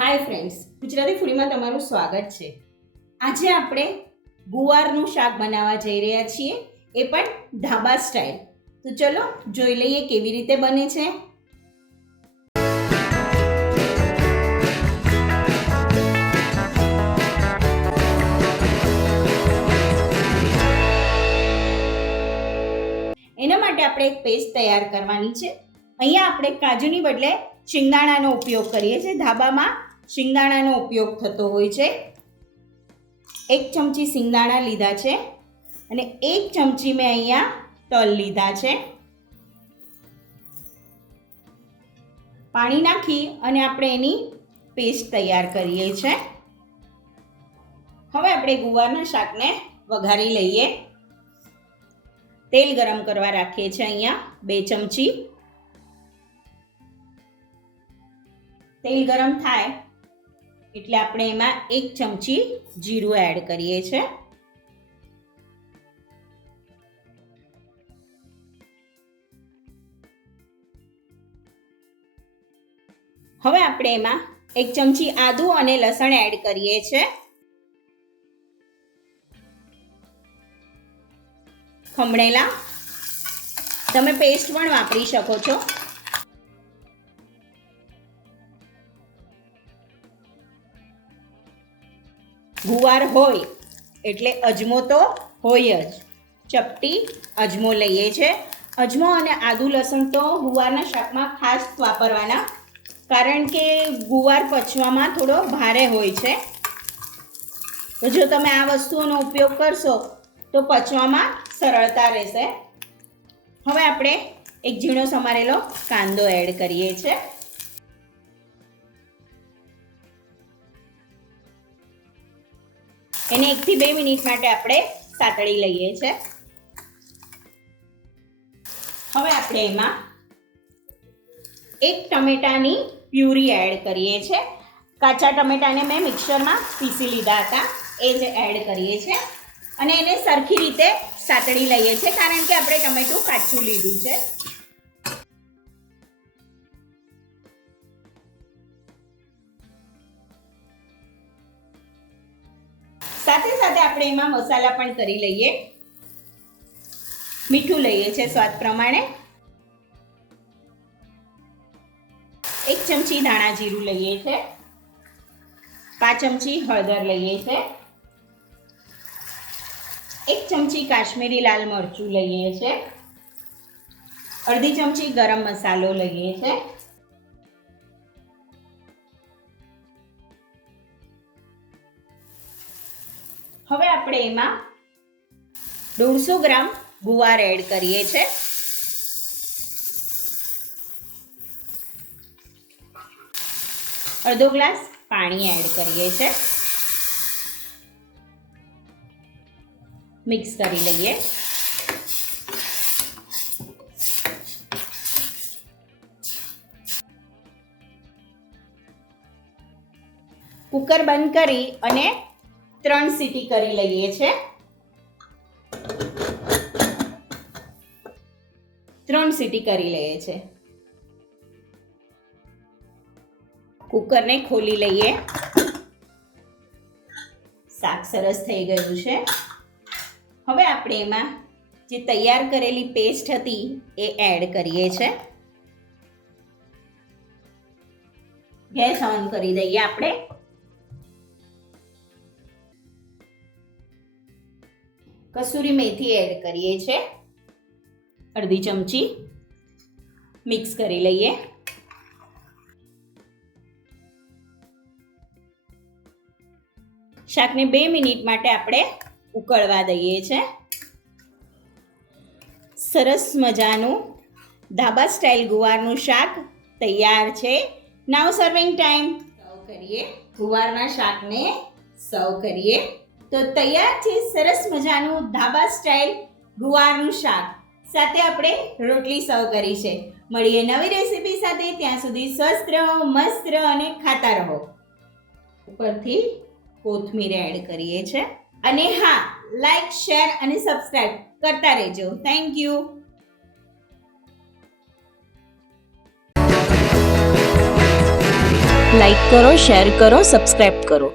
Hi friends Gujarati ફૂડીમાં તમારું સ્વાગત છે. આજે આપણે ગુવારનું શાક બનાવવા જઈ રહ્યા છીએ, એ પણ ધાબા સ્ટાઇલ તો ચલો જોઈ લઈએ કેવી રીતે બને છે. એના માટે આપણે એક પેસ્ટ તૈયાર કરવાની છે. અહીંયા આપણે કાજુની બદલે શિંગદાણાનો ઉપયોગ કરીએ છીએ ધાબામાં. શિંગદાણાનો ઉપયોગ થતો હોય છે. એક ચમચી શિંગદાણા લીધા છે અને એક ચમચી મેં અહીંયા તલ લીધા છે. પાણી નાખી અને આપણે એની પેસ્ટ તૈયાર કરીએ છીએ. હવે આપણે ગુવારના શાકને વઘારી લઈએ. તેલ ગરમ કરવા રાખીએ છીએ અહીંયા બે ચમચી. તેલ ગરમ થાય એટલે આપણે એમાં એક ચમચી જીરું એડ કરીએ છીએ. હવે આપણે એમાં એક ચમચી આદુ અને લસણ એડ કરીએ છીએ. ખમણેલા. તમે પેસ્ટ પણ વાપરી શકો છો. ગુવાર હોય એટલે અજમો તો હોય જ. ચપટી અજમો લઈએ છે. અજમો અને આદુ લસણ તો ગુવારના શાકમાં ખાસ વાપરવાના. કારણ કે ગુવાર પચવામાં થોડો ભારે હોય છે. તો જો તમે આ વસ્તુઓનો ઉપયોગ કરશો, તો પચવામાં સરળતા રહેશે. હવે આપણે એક ઝીણો સમારેલો કાંદો એડ કરીએ છીએ એને એકથી બે મિનિટ માટે આપણે સાતળી લઈએ છીએ હવે આપણે એમાં એક ટમેટાની પ્યુરી એડ કરીએ છીએ કાચા ટમેટાને મેં મિક્સરમાં પીસી લીધા હતા. એ જ એડ કરીએ છીએ અને એને સરખી રીતે સાતળી લઈએ છીએ કારણ કે આપણે ટમેટું કાચું લીધું છે. સાથે સાથે આપણે એમાં મસાલા પણ કરી લઈએ. મીઠું લઈએ છીએ સ્વાદ પ્રમાણે. એક ચમચી ધાણા જીરું લઈએ છીએ પાંચ ચમચી હળદર લઈએ છીએ એક ચમચી કાશ્મીરી લાલ મરચું લઈએ છીએ અડધી ચમચી ગરમ મસાલો લઈએ છીએ હવે આપણે એમાં દોઢસો ગ્રામ ગુવાર એડ કરીએ છીએ અડધો ગ્લાસ પાણી એડ કરીએ છીએ મિક્સ કરી લઈએ. કુકર બંધ કરી અને ત્રણ સીટી કરી લઈએ છે. ત્રણ સીટી કરી લઈએ છે. કુકરને ખોલી લઈએ. શાક સરસ થઈ ગયું છે. હવે આપણે એમાં જે તૈયાર કરેલી પેસ્ટ હતી એ એડ કરીએ છે. ગેસ ઓન કરી દઈએ આપણે. કસૂરી મેથી એડ કરીએ છીએ અડધી ચમચી મિક્સ કરી લઈએ. શાકને બે મિનિટ માટે આપણે ઉકળવા દઈએ છે. સરસ મજાનું ધાબા સ્ટાઇલ ગુવારનું શાક તૈયાર છે. નાવ સર્વિંગ ટાઈમ સર્વ કરીએ. ગુવારના શાકને સર્વ કરીએ. તો તૈયાર છે સરસ મજાનું ધાબા સ્ટાઇલ ગુવારનું શાક. સાથે આપણે રોટલી સર્વ કરી છે. મળીએ નવી રેસીપી સાથે. ત્યાં સુધી સ્વસ્થ રહો, મસ્ત રહો અને ખાતા રહો. ઉપરથી કોથમીર એડ કરીએ છે. અને હા લાઈક શેર અને સબસ્ક્રાઇબ કરતા રહેજો. થેન્ક યુ લાઈક કરો શેર કરો સબસ્ક્રાઈબ કરો.